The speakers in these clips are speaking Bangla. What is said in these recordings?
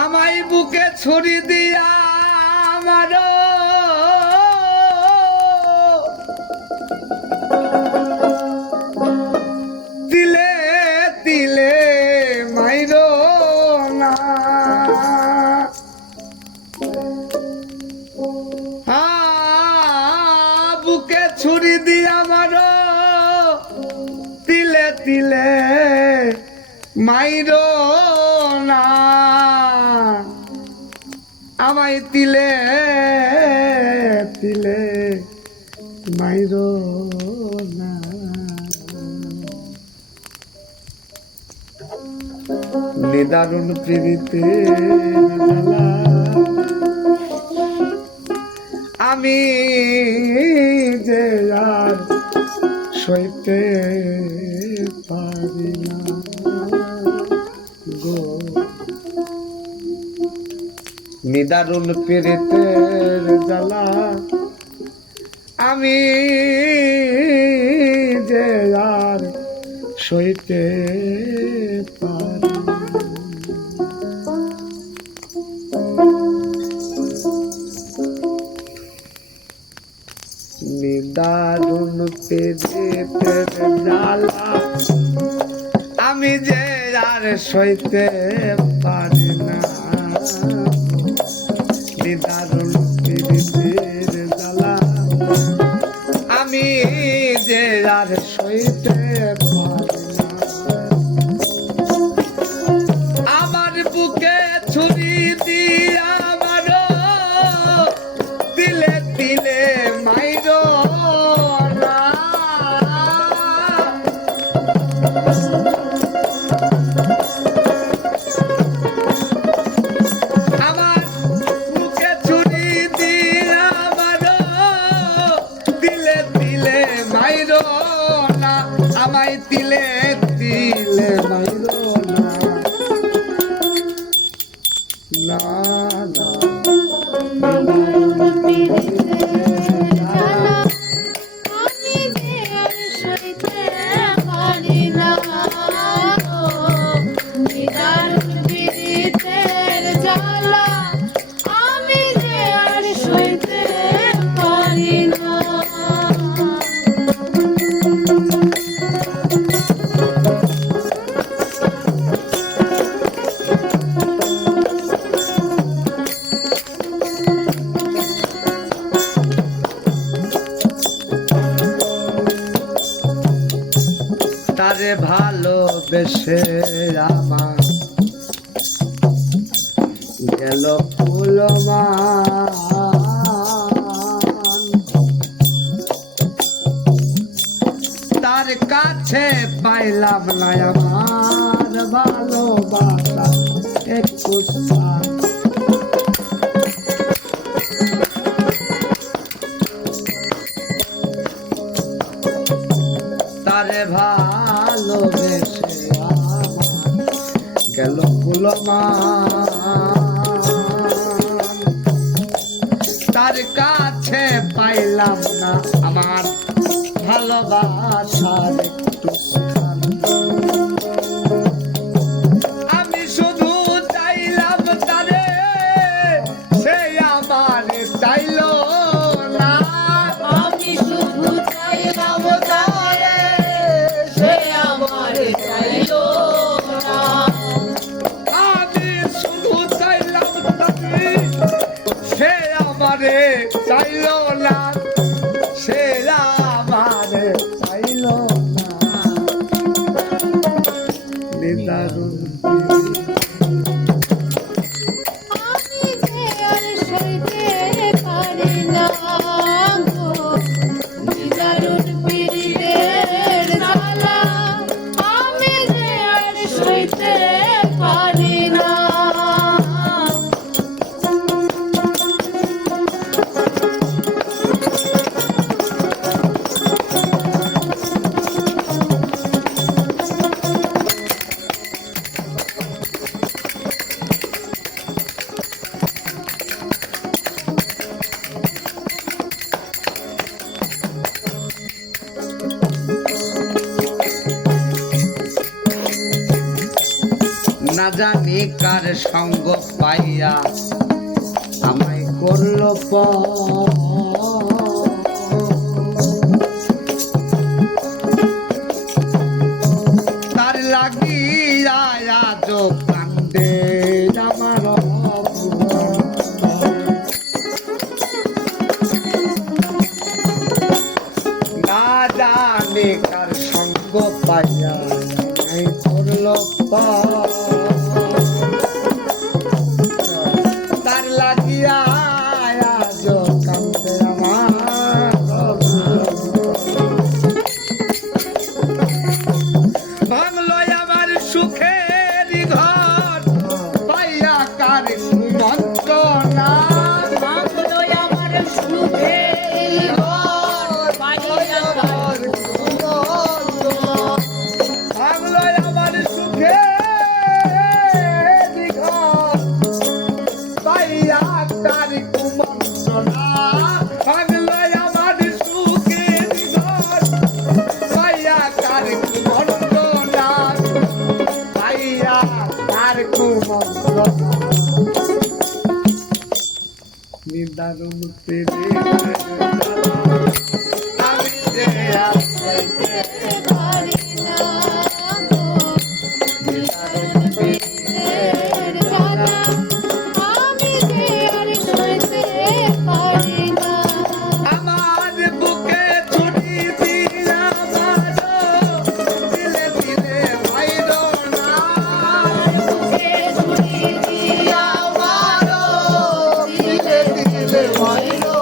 আমায় বুকে ছুরি দিয়া আমার দিলে দিলে মাইরো না বুকে ছুরি দিয়া আমার দিলে দিলে মাইরো না আমায় তিলে তিলে মাইরো না নিদারুণ প্রীতি আমি যে আর সইতে পারি না গো নিদারুণ প্রীতের জ্বালা আমি যে আর সইতে পারি নিদারুণ প্রীতের জ্বালা আমি যে আর সইতে পারি না নিদারুণ প্রীতের জ্বালা আমি যে আর সইতে পারি না আমার বুকে ছুরি দিয়া আমার দিলে দিলে মাইরো না আমায় তিলে তিলে মাইরো না না তারে ভালোবেসে আমার গেল ফুলমান তার কাছে পাইলাম না আমার ভালোবাসা একটু তারে ভালোবেসে আমার গেল ফুলমান তার কাছে পাইলাম না আমার ভালোবাসার একটু আমি শুধু চাইলাম তারে সে আমার চাইলো না আমি শুধু চাইলাম তারে সে আমার চাইলো না আমি শুধু চাইলাম তারে সে আমারে চাইলো না সে আমারে চাইলো না না জানি কার সঙ্গ পাইয়া আমায় করলো তার লাগিয়া আজ কান্দে আমার না জানি কার সঙ্গ পাইয়া আমায় করলো তার লাগিয়া আজ কান্দে আমার ভাঙলো আমার সুখের ঘর পাইয়া কার কুমন্ত্রণা ভাঙলো আমার সুখের ঘর পাইয়া কার ভাঙলো আমার সুখের ঘর পাইয়া কার কুমন্ত্রণা ভাঙলো আমার সুখের ঘর পাইয়া কার কুমন্ত্রণা পাইয়া কার কুমন্ত্রণা নিদারুণ পেরে আমি যে আসতে পারি না নিদারুণ এর জ্বালা আমি যে আর সইতে পারি না আমার বুকে ছুটি দিয়া বাজো দিলে দিলে ভাইরো না বুকে ছুরি দিয়া মারো দিলে দিলে ভাইরো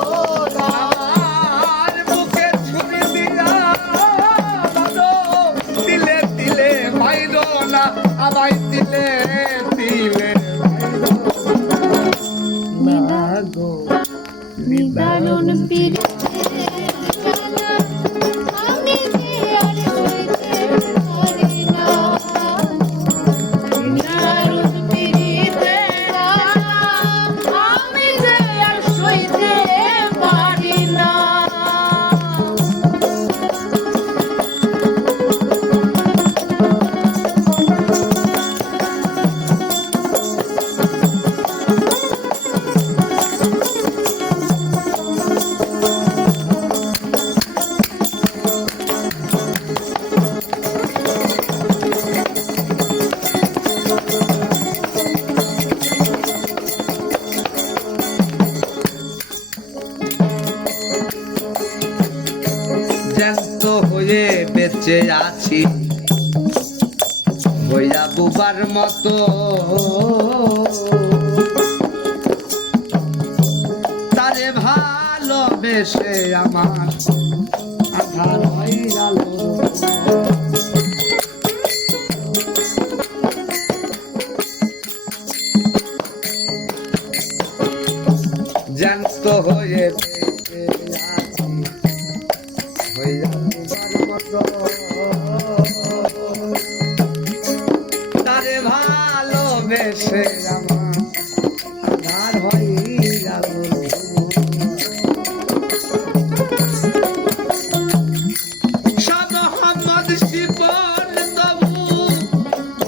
না আমার বুকে ছুটি দিয়া বাজো দিলে দিলে ভাইরো না আমায় দিলে দিলে না গো নিদারুণ পীড়িতের জ্বালা আমি যে আর সইতে পারি না নিদারুণ পীড়িতের জ্বালা আমি যে আর সইতে পারি না জ্যান্ত হয়ে বেঁচে আছি হইয়া বুবার মতো তারে ভালোবেসে আমার আধার হয়ে গেল জ্যান্ত হয়ে বেঁচে আছি হইয়া বুবার মতো তারে ভালোবেসে আমার আধার হয়ে গেল শাহ মোহাম্মদ শিপন তবু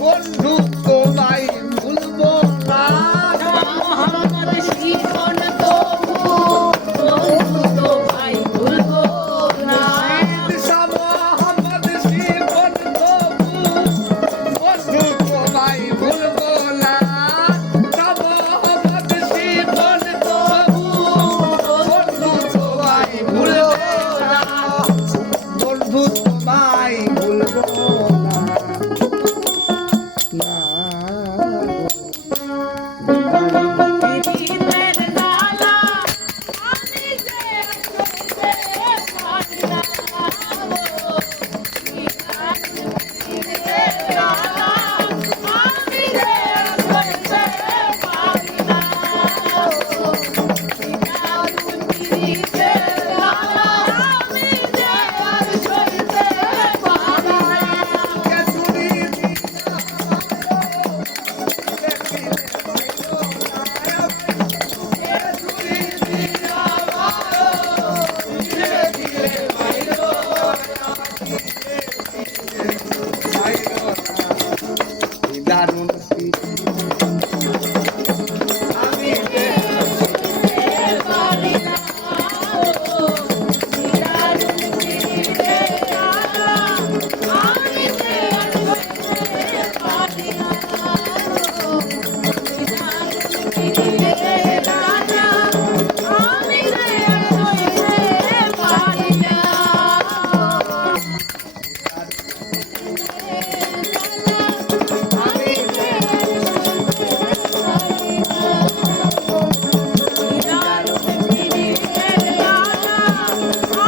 বন্ধু তোমায় ভুলবো না মোহাম্মদ শিখন তবু বন্ধু তোমায় ভুলবো না শাহ মোহাম্মদ শিপন তবু বন্ধু তোমায় ভুলবো না আমি যে পারি না নিদারুণ পিরিতে রাধা আমি যে আর সইতে পারি না নিদারুণ পিরিতে রাধা আমি যে আর সইতে পারি না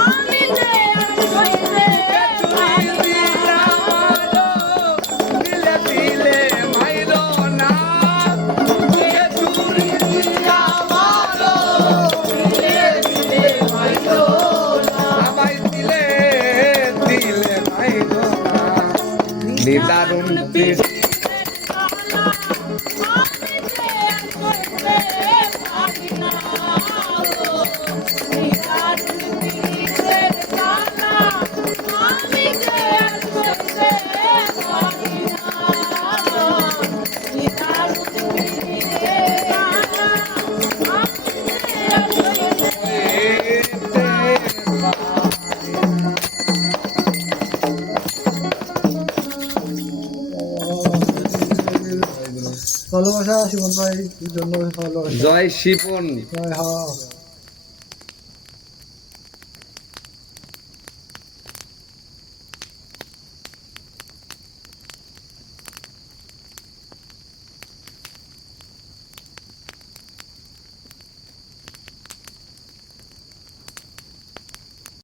আমি যে চুরি দিলাম দিলে দিলে মাইরো না চুরি দিলাম সবাই দিলে দিলে মাইরো না নিদারুণ পিড়ি ভালোবাসা শিবন ভাই জন্য ভালোবাসা জয় শিপন জয় হা